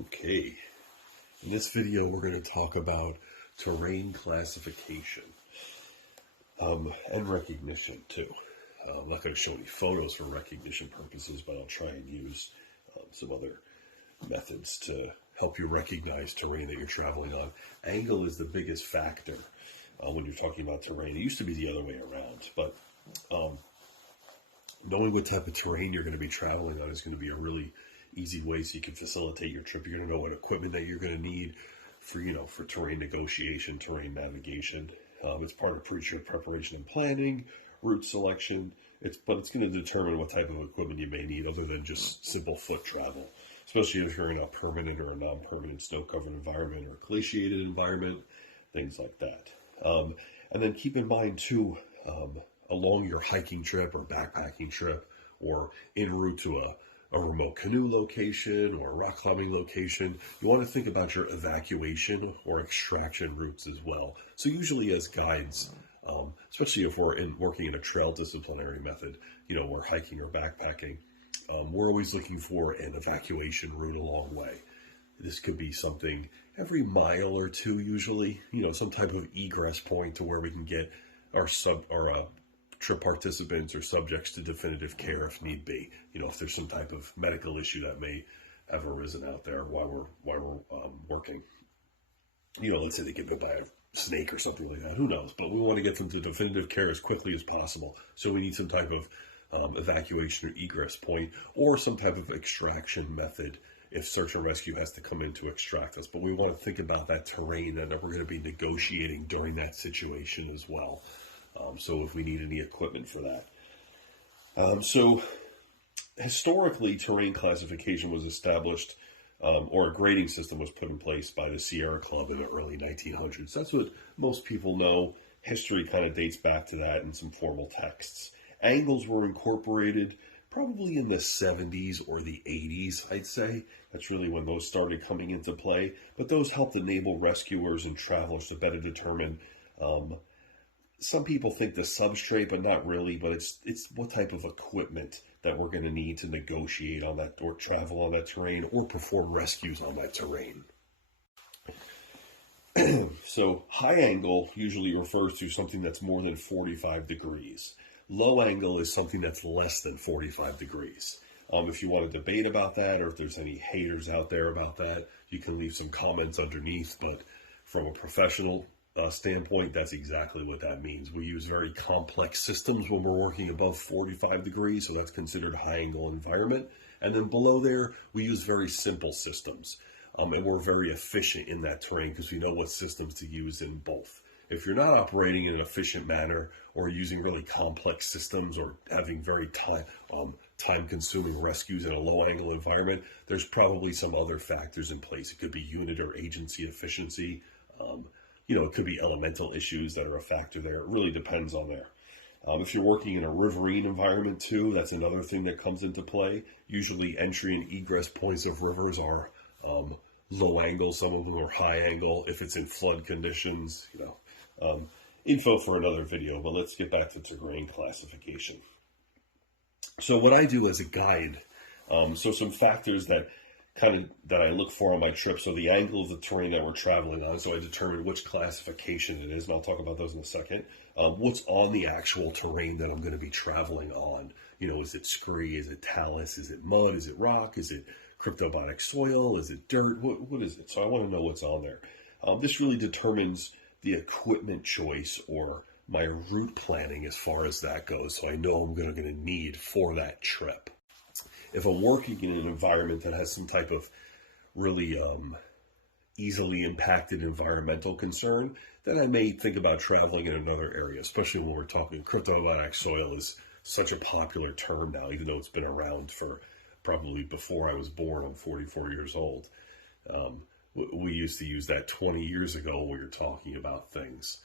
Okay, in this video we're going to talk about terrain classification and recognition too. I'm not going to show any photos for recognition purposes, but I'll try and use some other methods to help you recognize terrain that you're traveling on. Angle is the biggest factor when you're talking about terrain. It used to be the other way around, but knowing what type of terrain you're going to be traveling on is going to be a really easy way so you can facilitate your trip. You're going to know what equipment that you're going to need for terrain negotiation, terrain navigation. It's part of pre-trip preparation and planning, route selection. But it's going to determine what type of equipment you may need other than just simple foot travel, especially if you're in a permanent or a non-permanent snow-covered environment or a glaciated environment, things like that. And then keep in mind too, along your hiking trip or backpacking trip or en route to a remote canoe location or a rock climbing location, you want to think about your evacuation or extraction routes as well. So usually as guides, especially if we're working in a trail disciplinary method, we're hiking or backpacking, we're always looking for an evacuation route along the way. This could be something every mile or two, usually, some type of egress point to where we can get our trip participants or subjects to definitive care if need be. If there's some type of medical issue that may have arisen out there while we're working. Let's say they get bit by a snake or something like that. Who knows? But we want to get them to definitive care as quickly as possible. So we need some type of evacuation or egress point or some type of extraction method if search and rescue has to come in to extract us. But we want to think about that terrain and that we're going to be negotiating during that situation as well. So if we need any equipment for that. So historically, terrain classification was established, or a grading system was put in place by the Sierra Club in the early 1900s. That's what most people know. History kind of dates back to that in some formal texts. Angles were incorporated probably in the 70s or the 80s, I'd say. That's really when those started coming into play. But those helped enable rescuers and travelers to better determine some people think the substrate, but not really, but it's what type of equipment that we're going to need to negotiate on that or travel on that terrain or perform rescues on that terrain. So high angle usually refers to something that's more than 45 degrees. Low angle is something that's less than 45 degrees. If you want to debate about that or if there's any haters out there about that, you can leave some comments underneath, but from a professional standpoint, that's exactly what that means. We use very complex systems when we're working above 45 degrees, so that's considered high angle environment. And then below there, we use very simple systems. And we're very efficient in that terrain because we know what systems to use in both. If you're not operating in an efficient manner or using really complex systems or having very time-consuming rescues in a low-angle environment, there's probably some other factors in place. It could be unit or agency efficiency. It could be elemental issues that are a factor there. It really depends on there. If you're working in a riverine environment too, that's another thing that comes into play. Usually entry and egress points of rivers are low angle. Some of them are high angle. If it's in flood conditions, info for another video, but let's get back to terrain classification. So what I do as a guide, so some factors that I look for on my trip. So the angle of the terrain that we're traveling on, so I determine which classification it is, and I'll talk about those in a second. What's on the actual terrain that I'm going to be traveling on? Is it scree? Is it talus? Is it mud? Is it rock? Is it cryptobiotic soil? Is it dirt? What is it? So I want to know what's on there. This really determines the equipment choice or my route planning as far as that goes. So I know I'm going to need for that trip. If I'm working in an environment that has some type of really easily impacted environmental concern, then I may think about traveling in another area, especially when we're talking cryptobiotic soil is such a popular term now, even though it's been around for probably before I was born. I'm 44 years old. We used to use that 20 years ago when we were talking about things,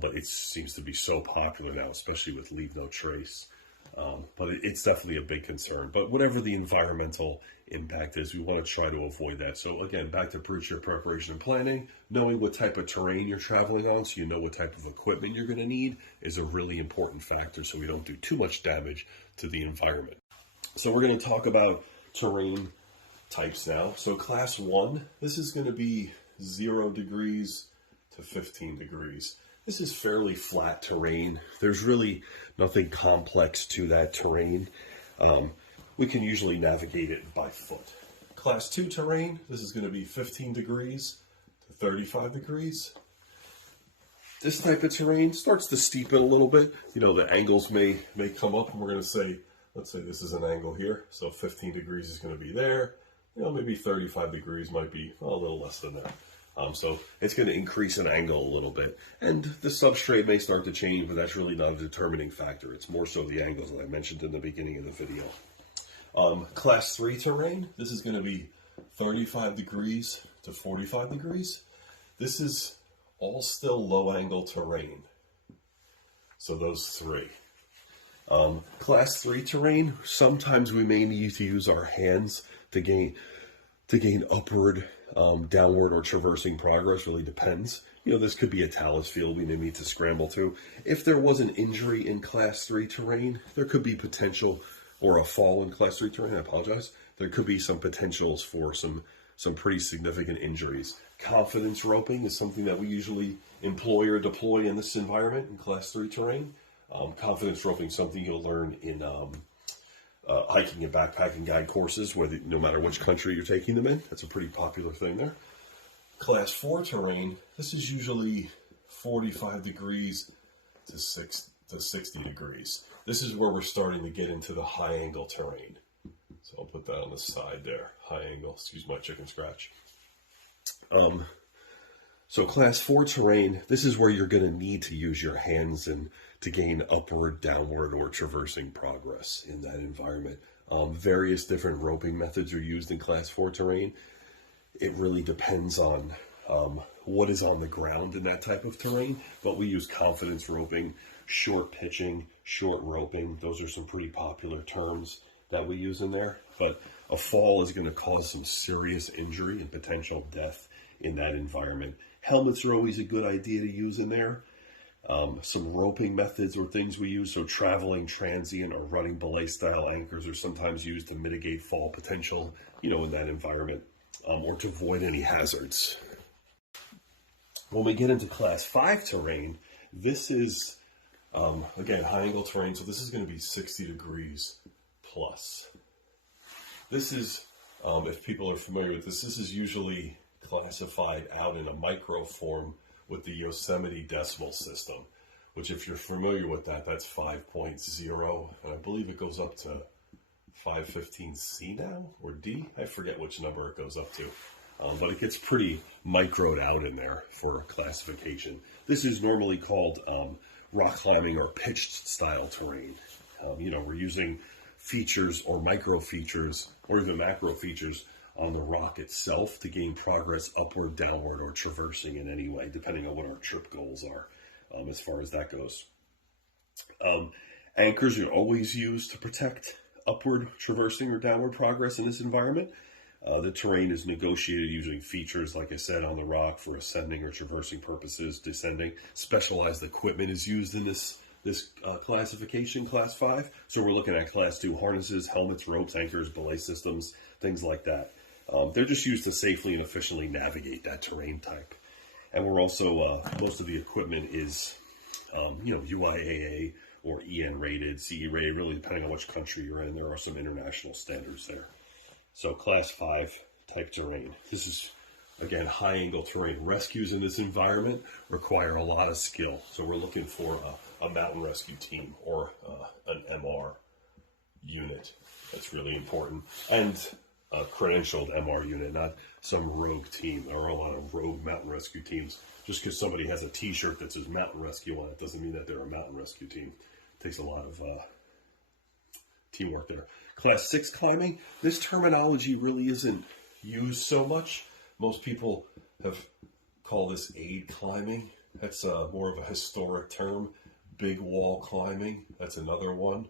but it seems to be so popular now, especially with Leave No Trace. But it's definitely a big concern. But whatever the environmental impact is, we want to try to avoid that. So again, back to pre-trip preparation and planning, knowing what type of terrain you're traveling on so you know what type of equipment you're going to need is a really important factor so we don't do too much damage to the environment. So we're going to talk about terrain types now. So class 1, this is going to be 0 degrees to 15 degrees. This is fairly flat terrain. There's really nothing complex to that terrain. We can usually navigate it by foot. Class 2 terrain, this is going to be 15 degrees to 35 degrees. This type of terrain starts to steepen a little bit. You know, the angles may come up, and we're going to say, let's say this is an angle here. So 15 degrees is going to be there. You know, maybe 35 degrees might be a little less than that. So it's going to increase an angle a little bit. And the substrate may start to change, but that's really not a determining factor. It's more so the angles that I mentioned in the beginning of the video. Class 3 terrain, this is going to be 35 degrees to 45 degrees. This is all still low angle terrain. So those 3. Class 3 terrain, sometimes we may need to use our hands to gain upward, downward, or traversing progress. Really depends. You know, this could be a talus field we may need to scramble to. If there was an injury in class 3 terrain, there could be potential, or a fall in class 3 terrain, I apologize. There could be some potentials for some pretty significant injuries. Confidence roping is something that we usually employ or deploy in this environment in class 3 terrain. Confidence roping is something you'll learn in hiking and backpacking guide courses, no matter which country you're taking them in. That's a pretty popular thing there. Class 4 terrain, this is usually 45 degrees to 60 degrees. This is where we're starting to get into the high angle terrain. So I'll put that on the side there, high angle, excuse my chicken scratch. So class 4 terrain, this is where you're going to need to use your hands and to gain upward, downward, or traversing progress in that environment. Various different roping methods are used in class 4 terrain. It really depends on what is on the ground in that type of terrain, but we use confidence roping, short pitching, short roping. Those are some pretty popular terms that we use in there, but a fall is going to cause some serious injury and potential death in that environment. Helmets are always a good idea to use in there. Some roping methods or things we use, so traveling transient or running belay style anchors are sometimes used to mitigate fall potential, you know, in that environment, or to avoid any hazards. When we get into class 5 terrain, this is, again, high angle terrain, so this is going to be 60 degrees plus. This is, if people are familiar with this, this is usually classified out in a micro form with the Yosemite decimal system, which if you're familiar with that, that's 5.0, and I believe it goes up to 515C now, or D, I forget which number it goes up to, but it gets pretty microed out in there for classification. This is normally called rock climbing or pitched style terrain. You know, we're using features or micro features or even macro features on the rock itself to gain progress upward, downward, or traversing in any way, depending on what our trip goals are as far as that goes. Anchors are always used to protect upward, traversing, or downward progress in this environment. The terrain is negotiated using features, like I said, on the rock for ascending or traversing purposes, descending. Specialized equipment is used in this classification, class 5. So we're looking at class 2 harnesses, helmets, ropes, anchors, belay systems, things like that. They're just used to safely and efficiently navigate that terrain type. And we're also, most of the equipment is, you know, UIAA or EN rated, CE rated, really depending on which country you're in. There are some international standards there. So class 5 type terrain. This is, again, high angle terrain. Rescues in this environment require a lot of skill. So we're looking for a mountain rescue team or an MR unit. That's really important. And a credentialed MR unit, not some rogue team. There are a lot of rogue mountain rescue teams. Just because somebody has a t-shirt that says mountain rescue on it doesn't mean that they're a mountain rescue team. It takes a lot of teamwork there. Class 6 climbing, this terminology really isn't used so much. Most people have called this aid climbing. That's more of a historic term. Big wall climbing, that's another one.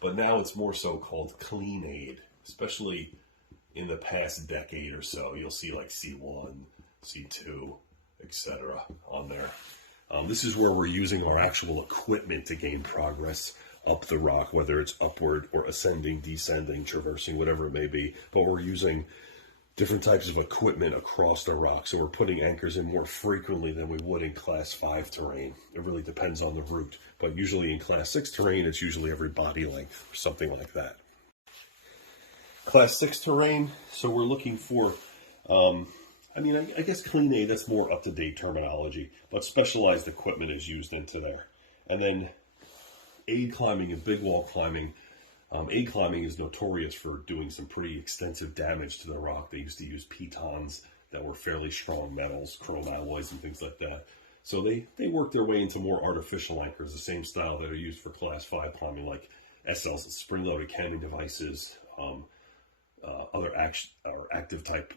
But now it's more so called clean aid, especially in the past decade or so. You'll see like C1, C2, etc. on there. This is where we're using our actual equipment to gain progress up the rock, whether it's upward or ascending, descending, traversing, whatever it may be. But we're using different types of equipment across the rock. So we're putting anchors in more frequently than we would in Class 5 terrain. It really depends on the route. But usually in Class 6 terrain, it's usually every body length or something like that. Class 6 terrain, so we're looking for, I guess clean aid, that's more up-to-date terminology, but specialized equipment is used into there. And then aid climbing and big wall climbing. Aid climbing is notorious for doing some pretty extensive damage to the rock. They used to use pitons that were fairly strong metals, chrome alloys and things like that. So they worked their way into more artificial anchors, the same style that are used for Class 5 climbing, like SLs, spring-loaded cannon devices, other active type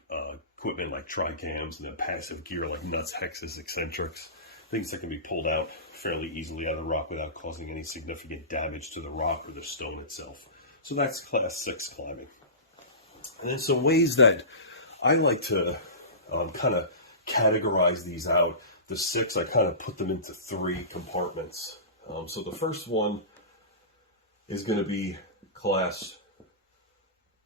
equipment like tricams, and then passive gear like nuts, hexes, eccentrics, things that can be pulled out fairly easily out of the rock without causing any significant damage to the rock or the stone itself. So that's Class 6 climbing. And then some ways that I like to kind of categorize these out. The 6, I kind of put them into 3 compartments. So the first one is going to be Class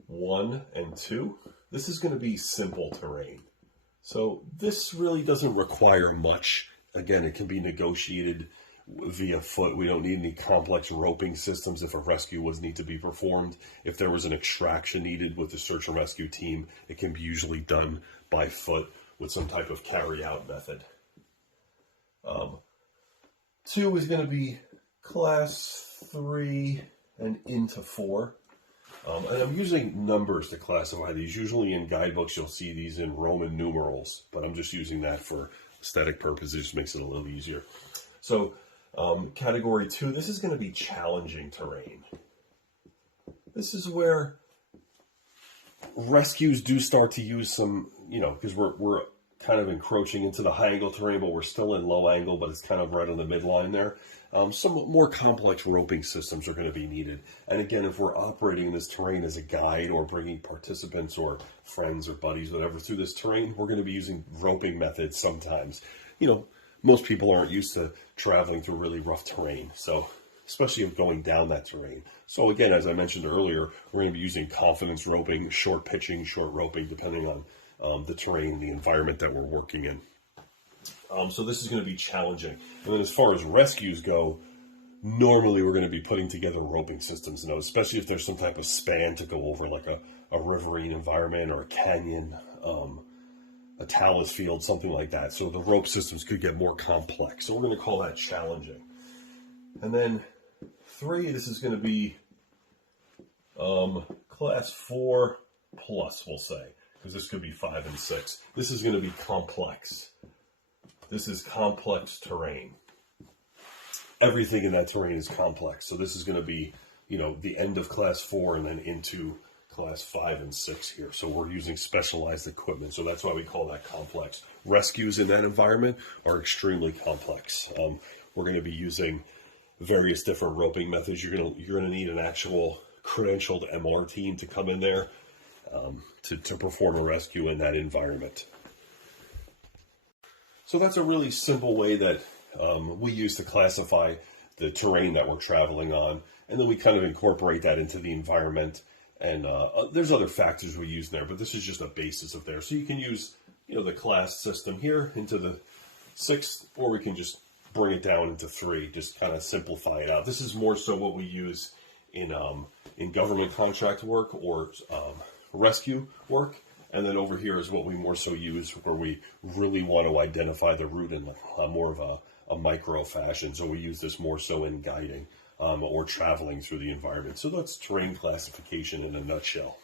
1 and 2. This is going to be simple terrain. So this really doesn't require much. Again, it can be negotiated via foot. We don't need any complex roping systems if a rescue was need to be performed. If there was an extraction needed with the search and rescue team, it can be usually done by foot with some type of carry-out method. 2 is going to be Class 3 and into 4. And I'm using numbers to classify these. Usually in guidebooks, you'll see these in Roman numerals, but I'm just using that for aesthetic purposes. It just makes it a little easier. So category 2, this is going to be challenging terrain. This is where rescues do start to use some, because we're kind of encroaching into the high angle terrain, but we're still in low angle, but it's kind of right on the midline there. Some more complex roping systems are going to be needed. And again, if we're operating in this terrain as a guide or bringing participants or friends or buddies, whatever, through this terrain, we're going to be using roping methods sometimes. Most people aren't used to traveling through really rough terrain, so especially if going down that terrain. So again, as I mentioned earlier, we're going to be using confidence roping, short pitching, short roping, depending on the terrain, the environment that we're working in. So this is going to be challenging. And then as far as rescues go, normally we're going to be putting together roping systems, especially if there's some type of span to go over, like a riverine environment or a canyon, a talus field, something like that. So the rope systems could get more complex. So we're going to call that challenging. And then 3, this is going to be Class 4 plus, we'll say, because this could be 5 and 6. This is going to be complex. This is complex terrain. Everything in that terrain is complex. So this is going to be, the end of Class 4 and then into Class 5 and 6 here. So we're using specialized equipment. So that's why we call that complex. Rescues in that environment are extremely complex. We're going to be using various different roping methods. You're going to need an actual credentialed MR team to come in there to perform a rescue in that environment. So that's a really simple way that we use to classify the terrain that we're traveling on, and then we kind of incorporate that into the environment. And there's other factors we use there, but this is just a basis of there. So you can use, the class system here into the 6, or we can just bring it down into 3, just kind of simplify it out. This is more so what we use in government contract work or rescue work. And then over here is what we more so use where we really want to identify the route in more of a micro fashion. So we use this more so in guiding or traveling through the environment. So that's terrain classification in a nutshell.